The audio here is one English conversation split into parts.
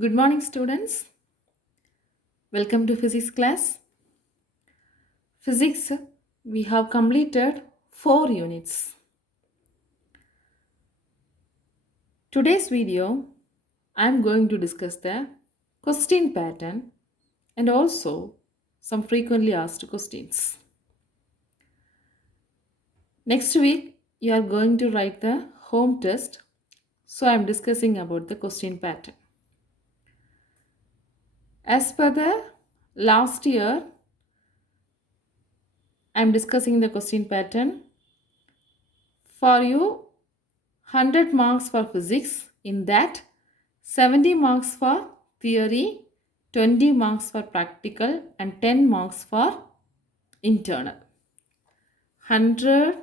Good morning, students. Welcome to physics class. Physics, we have completed 4 units. Today's video, I am going to discuss the question pattern and also some frequently asked questions. Next week, you are going to write the home test. So I am discussing about the question pattern. As per the last year, I am discussing the question pattern. For you, 100 marks for physics, in that 70 marks for theory, 20 marks for practical and 10 marks for internal. 100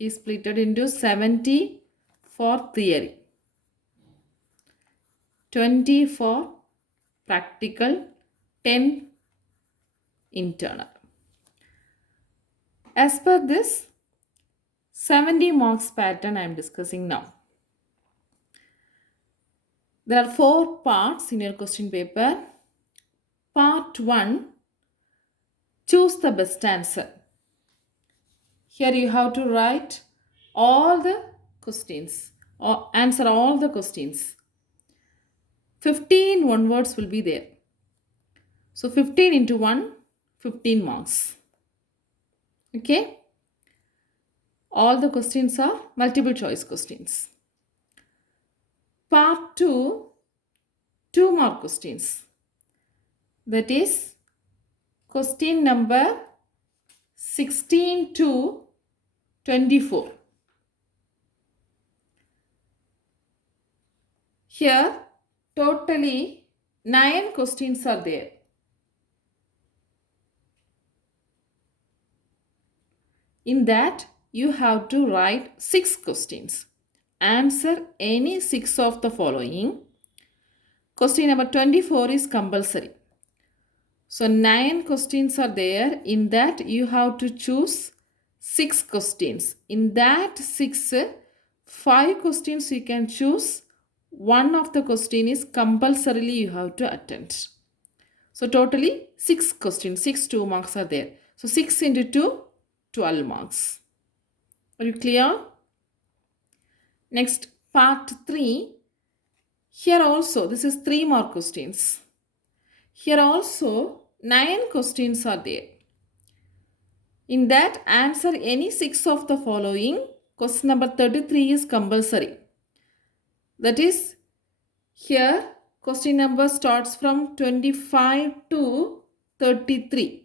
is split into 70 for theory, 20 for practical, 10 internal. As per this 70 marks pattern I am discussing now. There are 4 parts in your question paper. Part 1, choose the best answer. Here you have to write all the questions or answer all the questions. 15 one words will be there. So 15 into 1, 15 marks. Okay. All the questions are multiple choice questions. Part 2, 2 mark questions. That is question number 16 to 24. Here totally 9 questions are there. In that you have to write 6 questions. Answer any 6 of the following. Question number 24 is compulsory. So 9 questions are there. In that you have to choose 6 questions. In that 6, 5 questions you can choose. One of the question is compulsorily you have to attend. So totally 6 questions, 6 2 marks are there. So 6 into 2, 12 marks. Are you clear? Next, part 3. Here also, this is 3 more questions. Here also 9 questions are there. In that, answer any 6 of the following. Question number 33 is compulsory. That is, here question number starts from 25 to 33.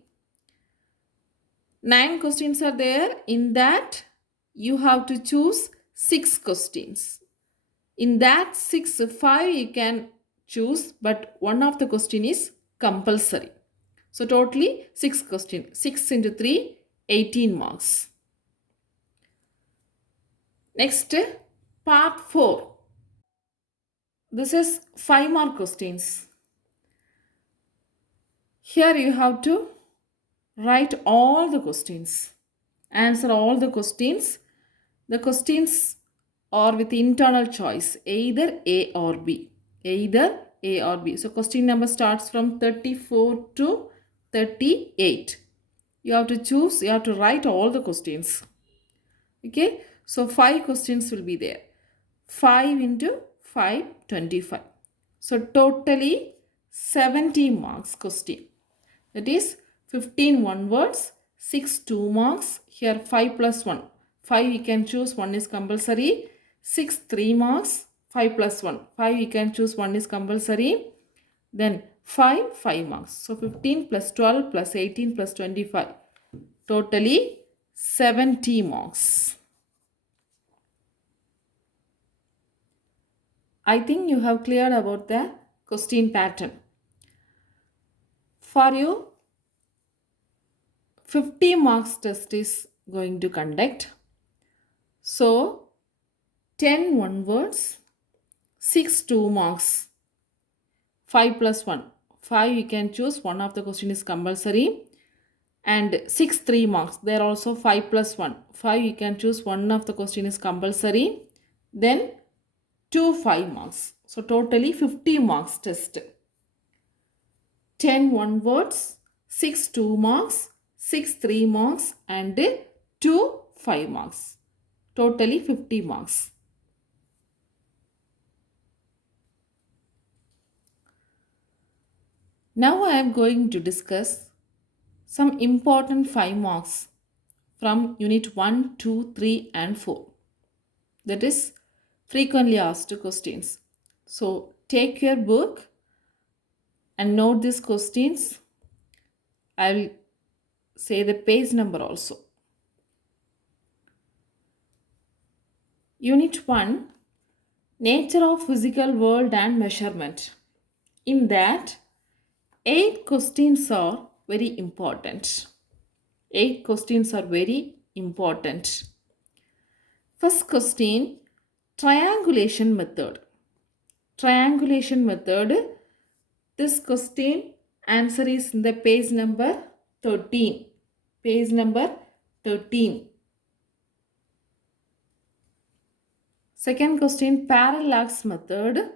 9 questions are there. In that, you have to choose 6 questions. In that 6, 5 you can choose, but one of the question is compulsory. So totally 6 questions. 6 into 3, 18 marks. Next, part 4. This is 5 more questions. Here you have to write all the questions. Answer all the questions. The questions are with internal choice, either A or B. Either A or B. So question number starts from 34 to 38. You have to choose, you have to write all the questions. Okay. So 5 questions will be there. 5 into 5, 25. So totally 70 marks question. That is 15 one words, 6 2 marks. Here 5 plus 1. 5 you can choose, 1 is compulsory. 6 3 marks, 5 plus 1. 5 you can choose, 1 is compulsory. Then 5 marks. So 15 plus 12 plus 18 plus 25. Totally 70 marks. I think you have cleared about the question pattern. For you, 50 marks test is going to conduct. So 10 one words, 6 2 marks, 5 plus 1. 5 you can choose, one of the question is compulsory. And 6 3 marks, there also 5 plus 1. 5 you can choose, one of the question is compulsory. Then 2 5 marks. So totally 50 marks test. 10 one words, 6 2 marks, 6 3 marks and 2 5 marks. Totally 50 marks. Now I am going to discuss some important 5 marks from unit 1, 2, 3 and 4. That is frequently asked questions. So take your book and note these questions. I will say the page number also. Unit 1, Nature of Physical World and Measurement. In that, 8 questions are very important. 8 questions are very important. First question, triangulation method. Triangulation method. This question answer is in the page number 13. Page number 13. Second question, parallax method.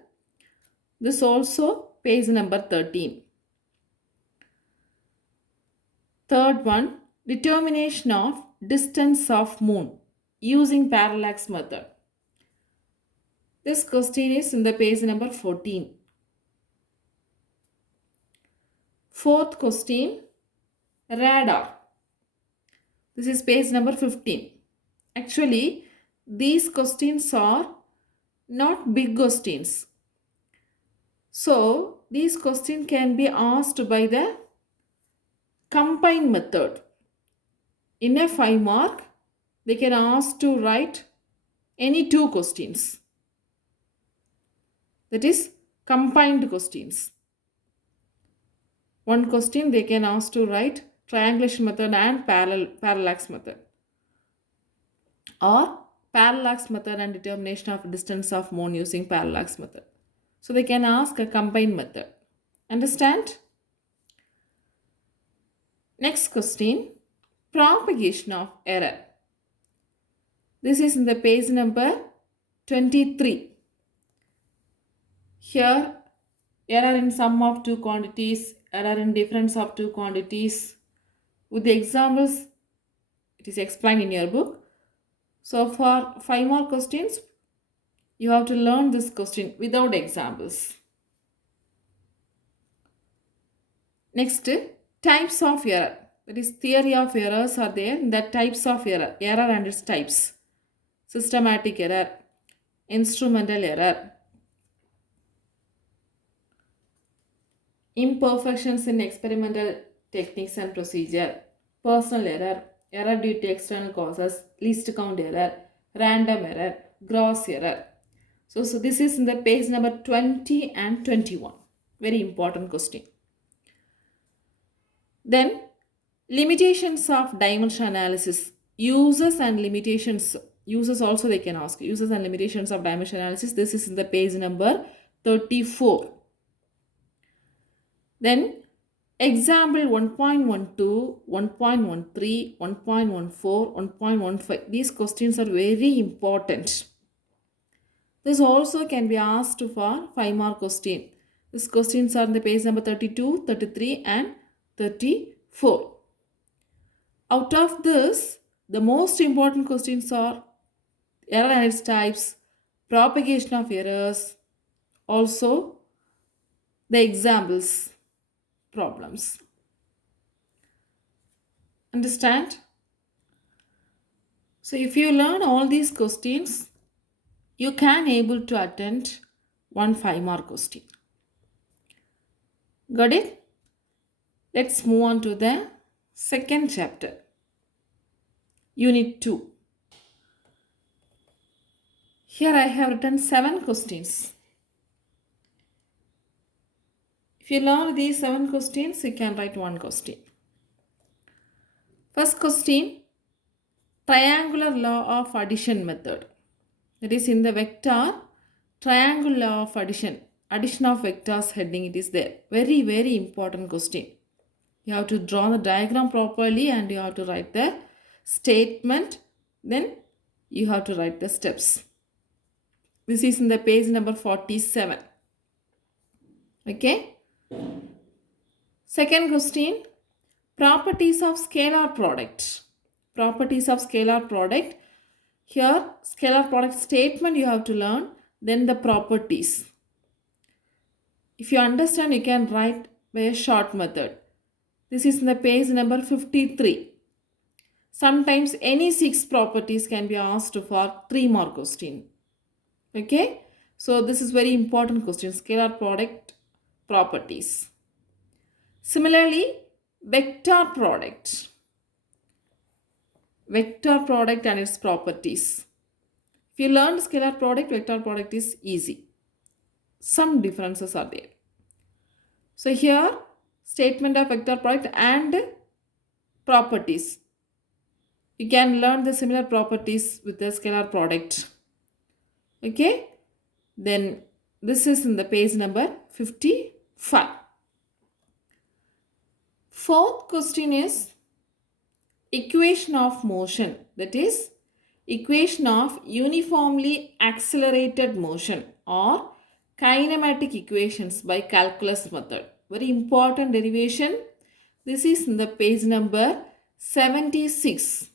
This also page number 13. Third one, determination of distance of moon using parallax method. This question is in the page number 14. Fourth question, radar. This is page number 15. Actually, these questions are not big questions. So, these questions can be asked by the combined method. In a 5 mark, they can ask to write any 2 questions. That is combined questions. One question they can ask to write triangulation method and parallax method, or parallax method and determination of distance of moon using parallax method. So they can ask a combined method. Understand? Next question, propagation of error. This is in the page number 23. Here, error in sum of 2 quantities, error in difference of 2 quantities. With the examples, it is explained in your book. So for 5 more questions, you have to learn this question without examples. Next, types of error. That is, theory of errors are there. That types of error and its types. Systematic error, instrumental error, imperfections in experimental techniques and procedure, personal error, error due to external causes, least count error, random error, gross error. So this is in the page number 20 and 21. Very important question. Then, limitations of dimension analysis. Uses and limitations. Uses also they can ask. Uses and limitations of dimension analysis. This is in the page number 34. Then, example 1.12, 1.13, 1.14, 1.15. These questions are very important. This also can be asked for 5 mark question. These questions are in the page number 32, 33 and 34. Out of this, the most important questions are error and its types, propagation of errors, also the examples, problems. Understand? So if you learn all these questions, you can able to attend one 5 mark question. Got it? Let's move on to the second chapter. Unit 2. Here I have written 7 questions. If you learn these 7 questions, you can write one question. First question, triangular law of addition method. That is in the vector, triangle law of addition. Addition of vectors heading, it is there. Very, very important question. You have to draw the diagram properly and you have to write the statement. Then you have to write the steps. This is in the page number 47. Okay. Second question, properties of scalar product. Properties of scalar product. Here, scalar product statement you have to learn, then the properties. If you understand, you can write by a short method. This is in the page number 53. Sometimes any 6 properties can be asked for 3 more question. Okay. So this is very important question, scalar product properties. Similarly, vector product. Vector product and its properties. If you learn scalar product, vector product is easy. Some differences are there. So here, statement of vector product and properties. You can learn the similar properties with the scalar product. Okay. Then this is in the page number 55. Fourth question is equation of motion, that is equation of uniformly accelerated motion or kinematic equations by calculus method. Very important derivation. This is in the page number 76.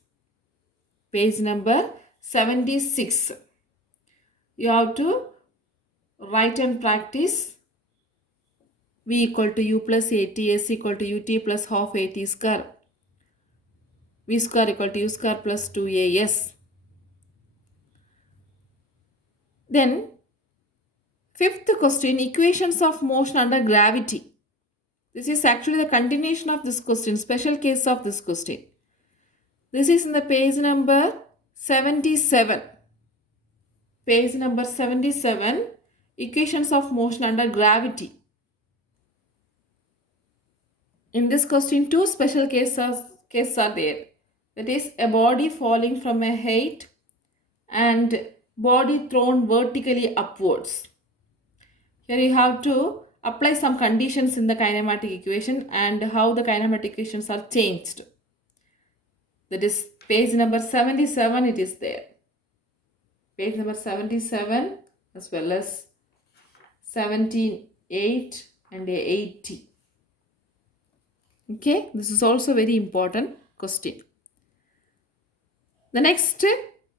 Page number 76. You have to write and practice v equal to u plus at, s equal to ut plus half at square, v square equal to u square plus 2as. Then fifth question, equations of motion under gravity. This is actually the continuation of this question, special case of this question. This is in the page number 77. Page number 77, equations of motion under gravity. In this question, 2 special cases are there. That is a body falling from a height and body thrown vertically upwards. Here you have to apply some conditions in the kinematic equation and how the kinematic equations are changed. That is page number 77, it is there. Page number 77 as well as 78 and 80. Okay, this is also very important question. The next,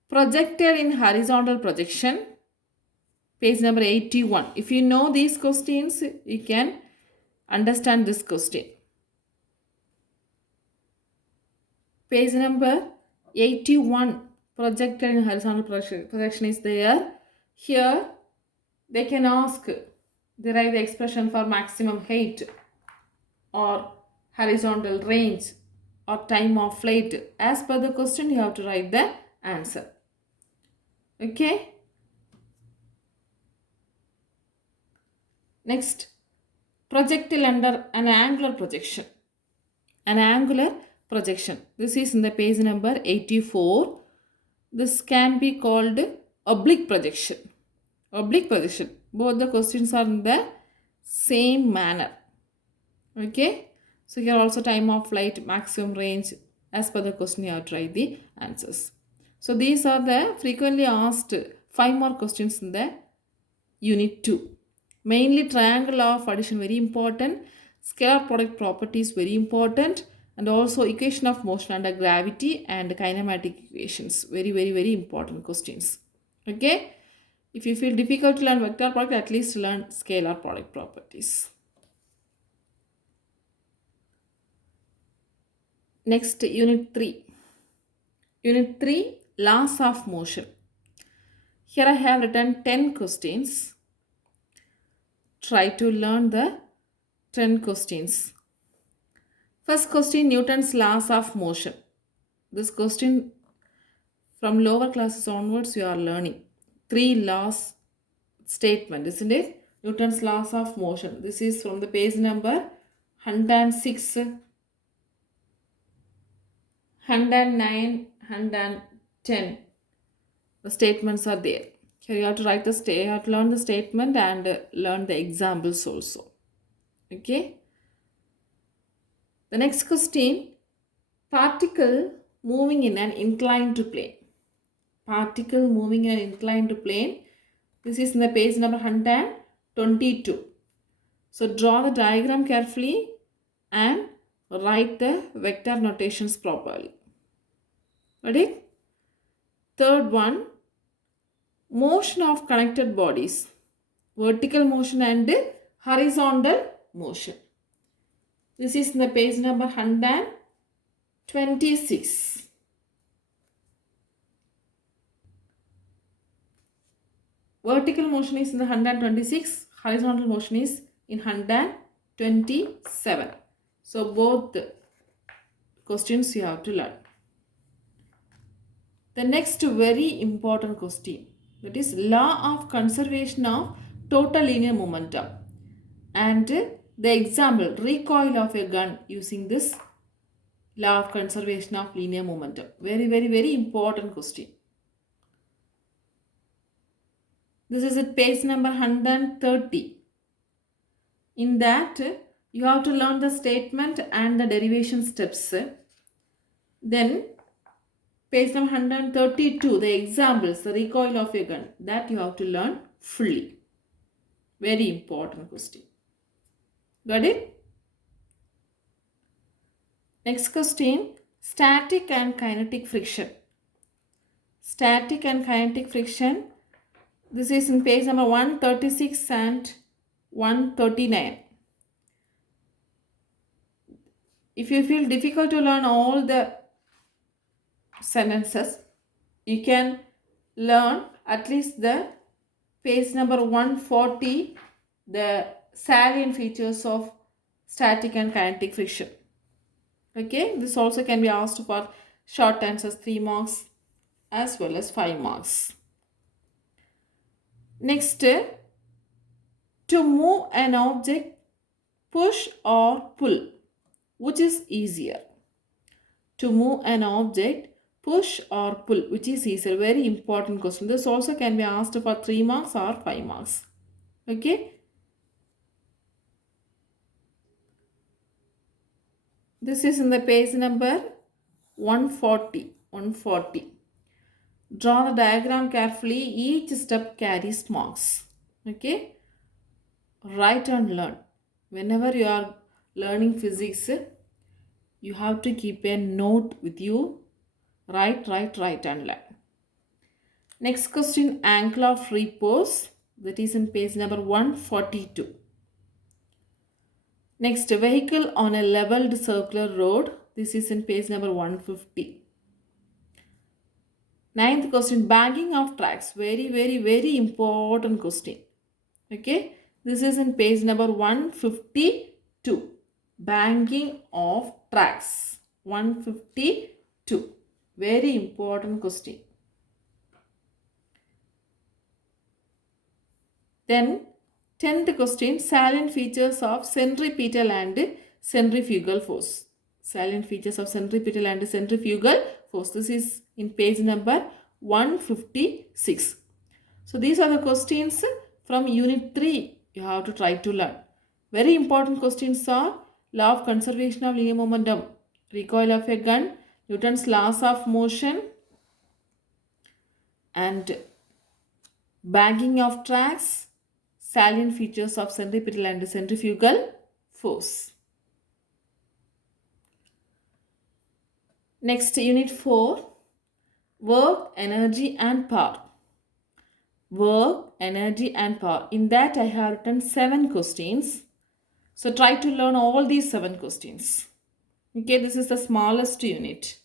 projected in horizontal projection, page number 81. If you know these questions, you can understand this question. Page number 81, projected in horizontal projection is there. Here, they can ask, derive the expression for maximum height or horizontal range or time of flight. As per the question, you have to write the answer. Okay. Next, projectile under an angular projection. An angular projection. This is in the page number 84. This can be called oblique projection. Oblique projection. Both the questions are in the same manner. Okay. So here also time of flight, maximum range. As per the question, you have to write the answers. So these are the frequently asked 5 more questions in the unit 2. Mainly triangle of addition, very important. Scalar product properties, very important. And also equation of motion under gravity and kinematic equations. Very important questions. Okay. If you feel difficult to learn vector product, at least learn scalar product properties. Next, unit 3. Unit 3, laws of motion. Here I have written 10 questions. Try to learn the 10 questions. First question, Newton's laws of motion. This question from lower classes onwards you are learning. 3 laws statement, isn't it? Newton's laws of motion. This is from the page number 106, 109, 110. The statements are there. Here you have to write you have to learn the statement and learn the examples also. Okay. The next question, particle moving in an inclined plane. Particle moving in an inclined plane. This is in the page number 122. So draw the diagram carefully and write the vector notations properly. Ready? Third one, motion of connected bodies. Vertical motion and horizontal motion. This is in the page number 126. Vertical motion is in the 126. Horizontal motion is in 127. So both the questions you have to learn. The next very important question, that is law of conservation of total linear momentum, and the example recoil of a gun using this law of conservation of linear momentum. Very important question. This is at page number 130. In that you have to learn the statement and the derivation steps. Then page number 132, the examples, the recoil of a gun, that you have to learn fully. Very important question. Got it? Next question, static and kinetic friction. Static and kinetic friction. This is in page number 136 and 139. If you feel difficult to learn all the sentences, you can learn at least the page number 140, the salient features of static and kinetic friction. Okay, this also can be asked for short answers, 3 marks as well as 5 marks. Next, to move an object, push or pull, which is easier? To move an object, push or pull, which is easier? Very important question. This also can be asked for 3 marks or 5 marks. Okay. This is in the page number 140. Draw the diagram carefully. Each step carries marks. Okay. Write and learn. Whenever you are learning physics, you have to keep a note with you. Write and learn. Next question, angle of repose. That is in page number 142. Next, vehicle on a leveled circular road. This is in page number 150. Ninth question, bagging of tracks. Very important question. Okay, this is in page number 152. Banking of tracks. 152. Very important question. Then 10th question, salient features of centripetal and centrifugal force. Salient features of centripetal and centrifugal force. This is in page number 156. So these are the questions from unit 3 you have to try to learn. Very important questions are law of conservation of linear momentum, recoil of a gun, Newton's laws of motion, and bagging of tracks, salient features of centripetal and centrifugal force. Next, unit 4, work, energy and power. Work, energy and power. In that I have written 7 questions. So try to learn all these 7 questions. Okay, this is the smallest unit.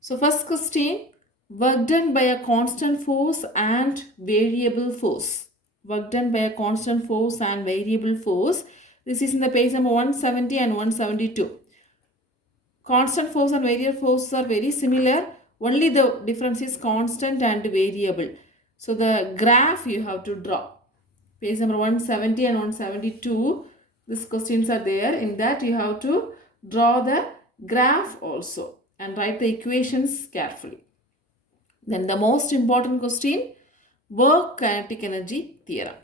So first question, work done by a constant force and variable force. Work done by a constant force and variable force. This is in the page number 170 and 172. Constant force and variable force are very similar. Only the difference is constant and variable. So the graph you have to draw. Page number 170 and 172. These questions are there. In that you have to draw the graph also and write the equations carefully. Then the most important question, work kinetic energy theorem.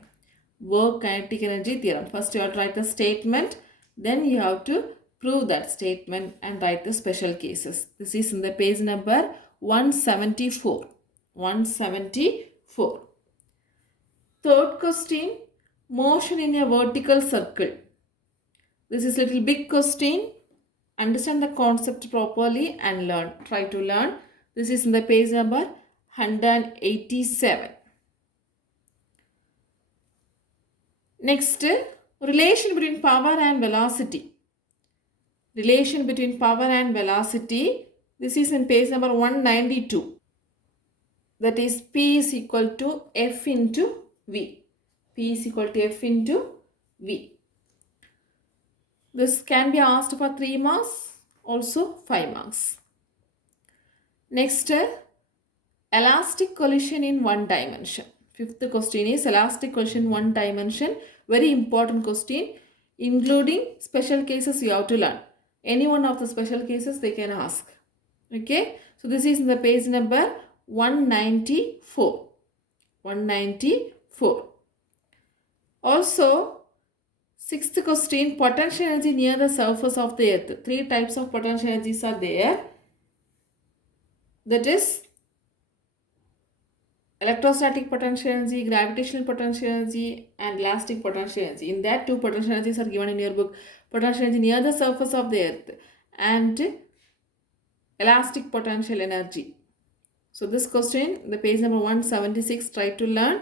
Work kinetic energy theorem. First you have to write the statement. Then you have to prove that statement and write the special cases. This is in the page number 174. 174. Third question, motion in a vertical circle. This is little big question. Understand the concept properly and learn. Try to learn. This is in the page number 187. Next, relation between power and velocity. Relation between power and velocity. This is in page number 192. That is P is equal to F into V. P is equal to F into V. This can be asked for 3 marks, also 5 marks. Next, elastic collision in one dimension. Fifth question is elastic collision in one dimension. Very important question. Including special cases you have to learn. Any one of the special cases they can ask. Okay. So this is in the page number 194. 194. Also, sixth question, potential energy near the surface of the earth. Three types of potential energies are there. That is electrostatic potential energy, gravitational potential energy, and elastic potential energy. In that, two potential energies are given in your book. Potential energy near the surface of the earth and elastic potential energy. So this question, the page number 176, try to learn.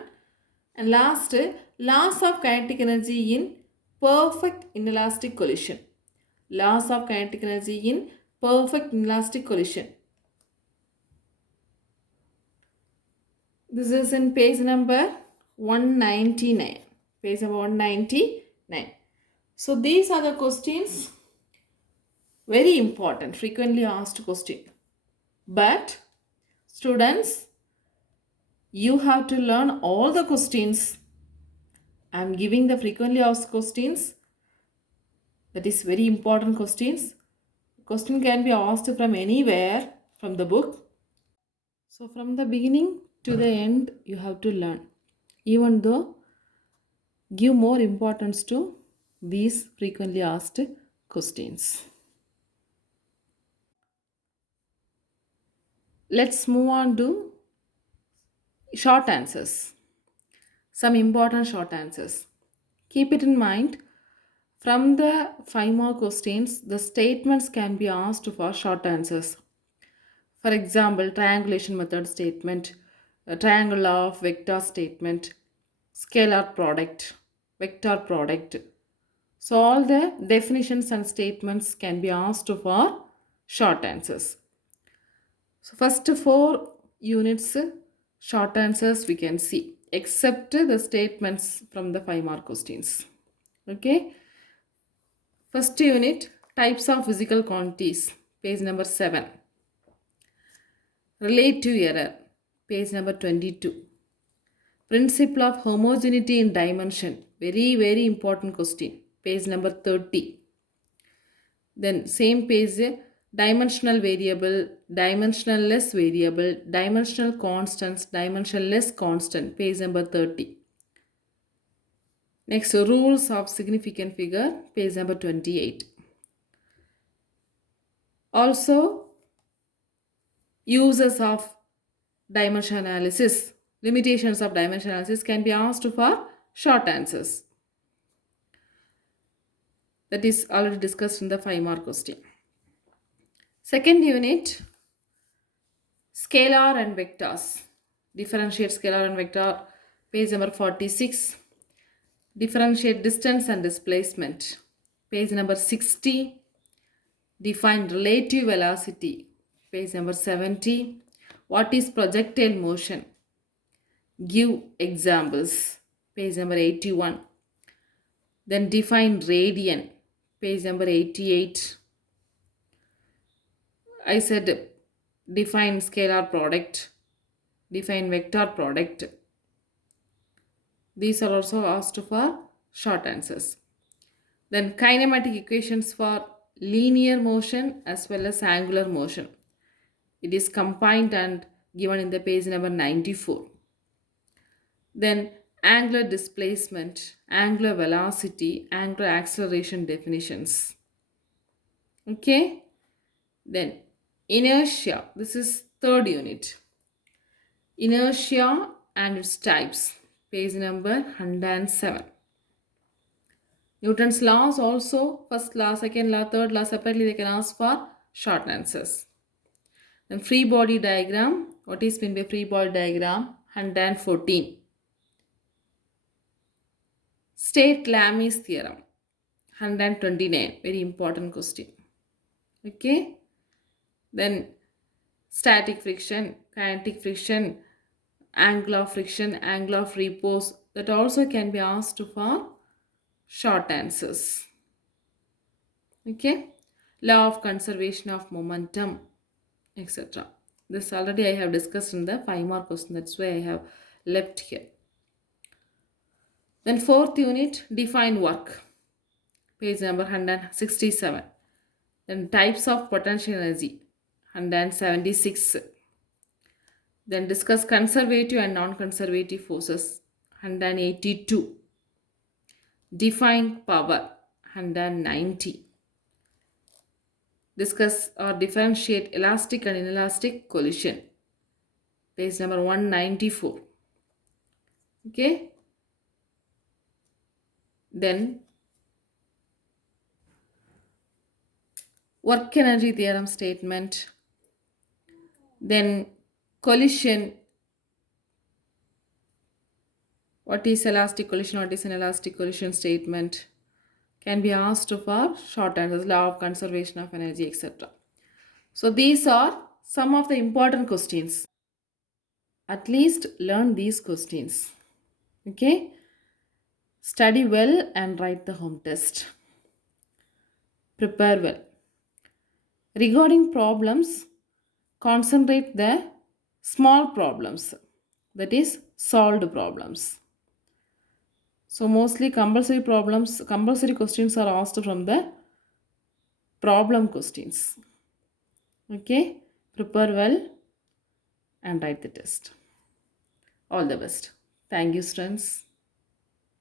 And last, laws of kinetic energy in perfect inelastic collision. Laws of kinetic energy in perfect inelastic collision. This is in page number 199. Page number 199. So these are the questions. Very important, frequently asked question. But students, you have to learn all the questions. I am giving the frequently asked questions. That is very important questions. Question can be asked from anywhere from the book. So from the beginning to the end, you have to learn. Even though give more importance to these frequently asked questions. Let's move on to short answers. Some important short answers. Keep it in mind, from the 5 more questions, the statements can be asked for short answers. For example, triangulation method statement, a triangle of vector statement, scalar product, vector product. So all the definitions and statements can be asked for short answers. So first 4 units short answers we can see, except the statements from the 5 mark questions. Okay. First unit, types of physical quantities, page number 7. Relative error, page number 22. Principle of homogeneity in dimension, very important question, page number 30. Then same page, dimensional variable, dimensionless variable, dimensional constants, dimensionless constant, page number 30. Next, rules of significant figure, page number 28. Also, uses of dimension analysis, limitations of dimension analysis can be asked for short answers. That is already discussed in the 5 mark question. Second unit, scalar and vectors. Differentiate scalar and vector, page number 46. Differentiate distance and displacement, page number 60. Define relative velocity, page number 70. What is projectile motion? Give examples, page number 81. Then define radian, page number 88. I said define scalar product, define vector product. These are also asked for short answers. Then kinematic equations for linear motion as well as angular motion. It is combined and given in the page number 94. Then angular displacement, angular velocity, angular acceleration definitions. Okay. Then inertia. This is third unit. Inertia and its types. page number 107. Newton's laws also, first law, second law, third law, separately they can ask for short answers. Then free body diagram, what is meant by free body diagram? 114. State Lami's theorem, 129, very important question. Okay. Then static friction, kinetic friction, angle of friction, angle of repose, that also can be asked for short answers. Okay. Law of conservation of momentum, etc. This already I have discussed in the 5 mark question. That's why I have left here. Then fourth unit, define work, page number 167. Then types of potential energy, 176. Then discuss conservative and non-conservative forces, 182. Define power, 190. Discuss or differentiate elastic and inelastic collision, page number 194. Okay. Then work energy theorem statement. Then collision, what is elastic collision, what is an elastic collision statement, can be asked for short answers, law of conservation of energy, etc. So these are some of the important questions. At least learn these questions. Okay. Study well and write the home test. Prepare well. Regarding problems, concentrate the small problems, that is solved problems. So mostly compulsory questions are asked from the problem questions. Okay. Prepare well and write the test. All the best. Thank you, students.